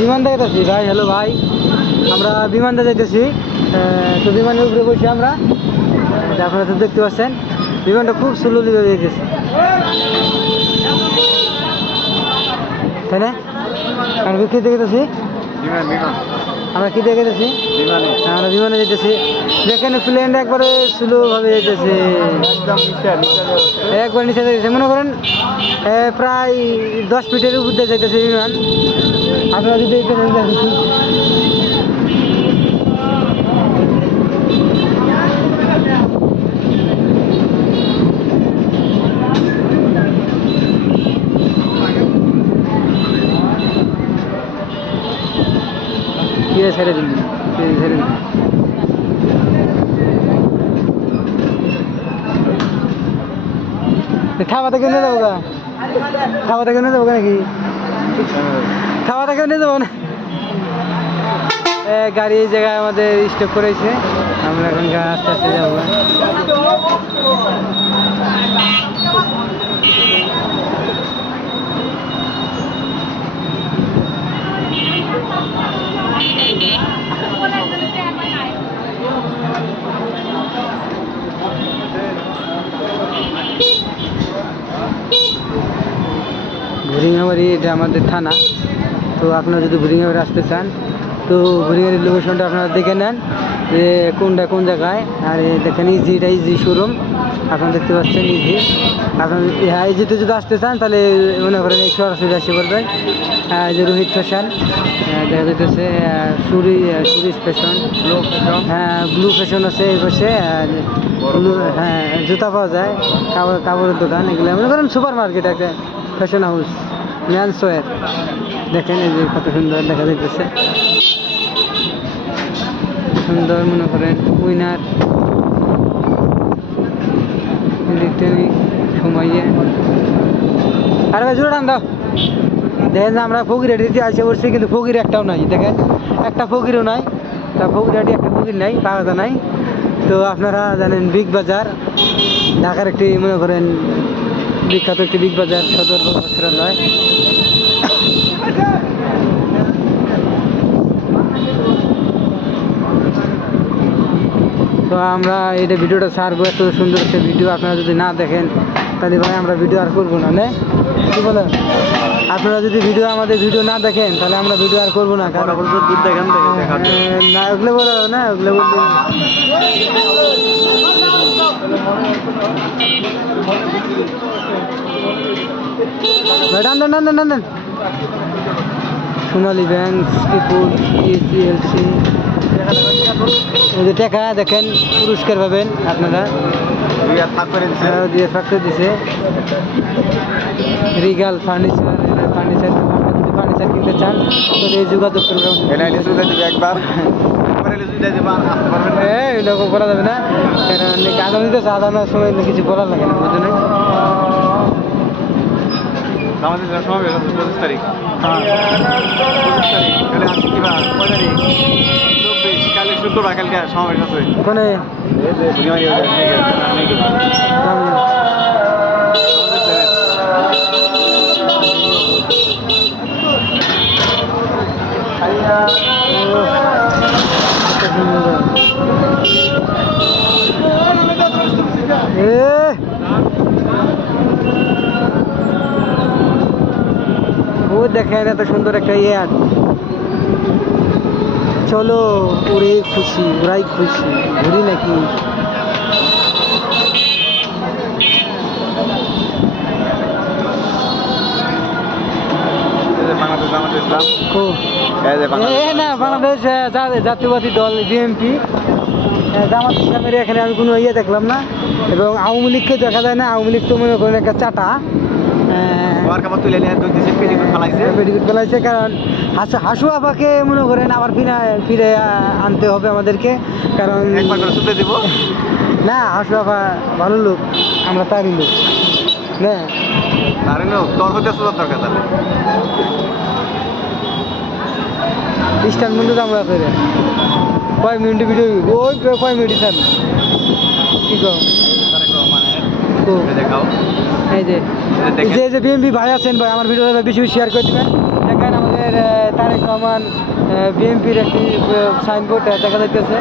বিমান দেখাতেছি ভাই। হ্যালো ভাই, আমরা বিমানটা যাইতেছি। তো বিমানের উপরে বসে আমরা, আপনারা তো দেখতে পাচ্ছেন বিমানটা খুব স্লোলি যাইতেছে, তাই না? আমরা কি দেখতেছি, আমরা কি দেখেছি, আমরা বিমানে যেতেছি। যেখানে প্লেনটা একবারে স্লোভাবে যেতেছে, একবার নিচে যাইতেছে, মনে করেন প্রায় 10 ফিটের উপর দিয়ে যাইতেছে বিমান। আপনারা যদি ছেড়ে দিন, ছেড়ে দিন। খাওয়া থেকে নিয়ে যাবো গা, খাওয়া থেকে নিয়ে যাবো নাকি, খাওয়া থেকে নিয়ে যাবো না। গাড়ি এই জায়গায় আমাদের স্টপ করেছে, আমরা এখন আস্তে আস্তে যাবো। ভুরিঙ্গাবাড়ি এটা আমাদের থানা। তো আপনারা যদি ভুরিঙ্গাবাড়ি আসতে চান তো ভুরিঙ্গাবাড়ির লোকেশনটা আপনারা দেখে নেন যে কোনটা কোন জায়গায়। আর দেখেন ইজি, এটা ইজি শোরুম, আপনারা দেখতে পাচ্ছেন ইজি। আপনার হ্যাঁ ইজিতে যদি আসতে চান তাহলে মনে করেন এই সরাসরি আসতে পারবেন। যে রোহিত ফ্যাশন দেখা যাইতেছে, সুরি ফ্যাশন, হ্যাঁ ব্লু ফ্যাশন আছে এই পাশে, ব্লু হ্যাঁ জুতা পাওয়া যায়, কাপড়ের দোকান, এগুলো মনে করেন সুপার মার্কেট একটা ফ্যাশন হাউস, ম্যানস ওয়্যার। দেখেন এই যে কত সুন্দর দেখা যাইতেছে, সুন্দর মনে করেন উইনার ইলেকট্রনিক সময়ে। আরে ভাই জোরে টান দাও। দেখেন আমরা ফকিরহাটিতে আসে পড়ছি, কিন্তু ফকির একটাও নাই, দেখেন একটা ফকিরও নাই, তা ফকিরহাটি একটা ফকির নাই, পাওয়া নাই। তো আপনারা জানেন বিগ বাজার ঢাকার একটি মনে করেন বিখ্যাত একটি বিগ বাজার, সদর বস্ত্রালয়। তো আমরা এটা ভিডিওটা ছাড়বো, এত সুন্দর একটা ভিডিও আপনারা যদি না দেখেন তাহলে ভাই আমরা ভিডিও আর করবো না, কি বলেন? আপনারা যদি আমাদের ভিডিও না দেখেন তাহলে আমরা ভিডিও আর করবো না, কারণ না ওগুলো বলা হবে না, ওগুলো বলতে সোনালী ব্যাংক, স্টিপুল, ইসিএলসি, যে টাকা দেখেন পুরস্কার পাবেন আপনারা, দিয়ে ফ্যাক্টরি দিছে। রিগাল ফার্নিচার, ফার্নিচার কিনতে চান তাহলে এই যোগাযোগ করবেন। একবার এরকম করা যাবে না, কারণ আগামীতে সাধারণ সময় কিছু বলার লাগে না, বুঝলেন? আমাদের সমাবেশ 25 তারিখ, কালে শুক্রবার, কালকে সমাবেশ আছে। কোনে ও দেখেন এত সুন্দর একটা ইয়ার। চলো ওরে খুশি, ওরাই খুশি, ঘুরি নাকি? না বাংলাদেশ জাতীয়বাদী দল বিএনপি, জামাত ইসলামের এখানে আমি কোনো ইয়ে দেখলাম না, এবং আওয়ামী লীগকে দেখা যায় না। আওয়ামী লীগ তো মনে করেন একটা চাটা পেটিকুট ফেলাইছে, কারণ হাসু আপাকে মনে করেন আবার ফিরে আনতে হবে আমাদেরকে, কারণ না হাসু আপা ভালো লোক, আমরা তারই লোক না, স্ট্যান্ড বন্ধু আমরা ফেরে কয় মিনিট ভিডিও, ওই কয় মিনিট স্যার কি কম এই যে বিএমপি ভাই আছেন ভাই, আমার ভিডিওটা বেশি বেশি শেয়ার করে দেবেন। দেখেন আমাদের আমাদের তারেক রহমান বিএনপির একটি সাইনবোর্ড দেখা যাইতেছে।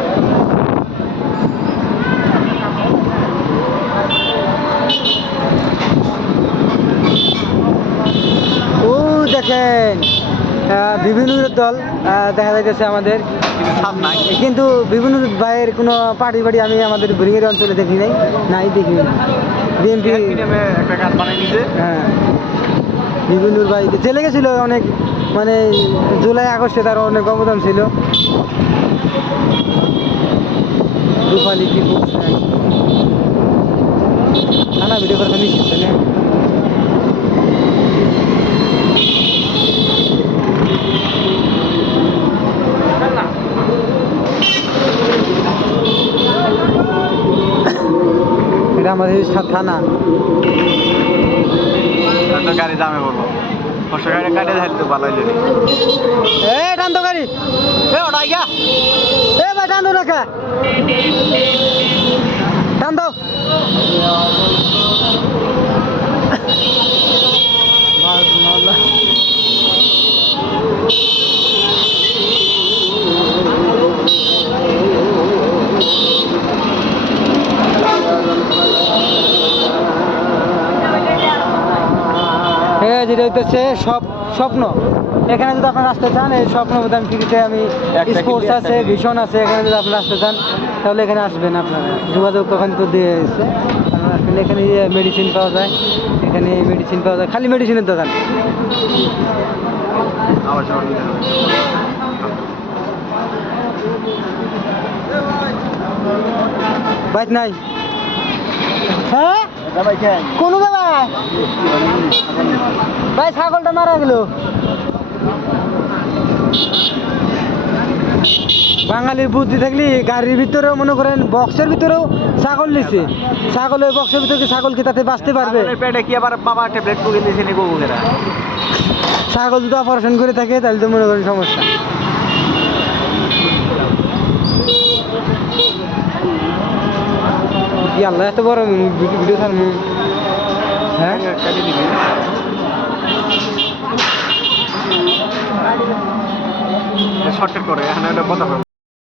ও দেখেন বিভিন্ন দল দেখা যাইতেছে আমাদের, কিন্তু বিভিন্ন ভাইয়ের কোনো পার্টি বাড়ি আমি আমাদের ভুরিঙ্গের অঞ্চলে দেখি নাই দেখি বিএনপি হ্যাঁ বিভিন্ন ভাই জেলে গেছিল অনেক, মানে জুলাই আগস্টে তার অনেক অবদান ছিল। রূপালী কি করছেন থানা ভিডিও করে নিশ্চিত না। এটা আমাদের থানা গাড়ি দামে বলবো গাড়ি কাটে তো ভালো হইলে টান তো গাড়ি ভাই টান তো রাখা টান তো যেটা হইতেছে স্বপ্ন। এখানে যদি আপনারা আসতে চান এই স্বপ্ন প্রধান ফ্রিতে আমি স্পোর্টস আছে, ভিশন আছে, এখানে যদি আপনারা আসতে চান তাহলে এখানে আসবেন। আপনারা যোগাযোগ ওখানে তো দিয়ে এসেছে, আপনারা আসলে এখানে মেডিসিন পাওয়া যায়, এখানে মেডিসিন পাওয়া যায়, খালি মেডিসিনের দোকান। বাইক নাই হ্যাঁ কোন ভাই ছাগলটা মারা গেল। বাঙালির বুদ্ধি থাকলে গাড়ির ভিতরেও মনে করেন বক্সের ভিতরেও ছাগল নিচ্ছে, ছাগল ওই বক্সের ভিতরে ছাগল কি তাতে বাঁচতে পারবে? পেটে কি আবার বাবা ট্যাবলেট পুকে দিয়েছে নি বউরা। ছাগল যদি অপারেশন করে থাকে তাহলে তো মনে করেন সমস্যা। আল্লাহ এত বড় ভিডিও ছাড়বো হ্যাঁ শর্টকাট করে এখানে কথা